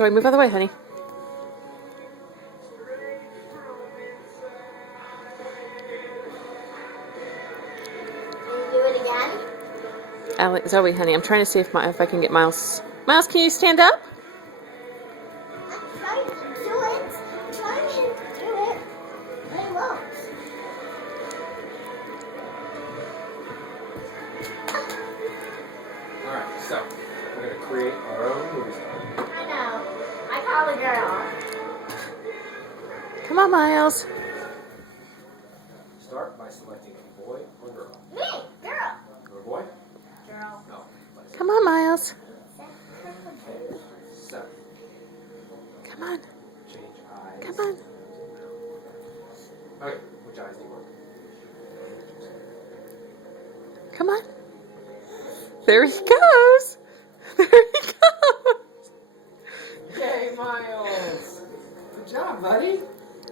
Zoe, move out of the way, honey. Do it again? Zoe, honey, I'm trying to see if I can get Miles. Miles, can you stand up? I'm trying to do it. I'm trying to do it. But it won't. Alright, so we're going to create our own movie star. I know. I call the girl. Come on, Miles. Start by selecting a boy or girl. Me, girl. You're a boy? Girl. No. Come on, Miles. 7. Come on. Change eyes. Come on. Okay, which eyes do you want? Come on. There he goes. There he goes. Yay, Miles! Good job, buddy.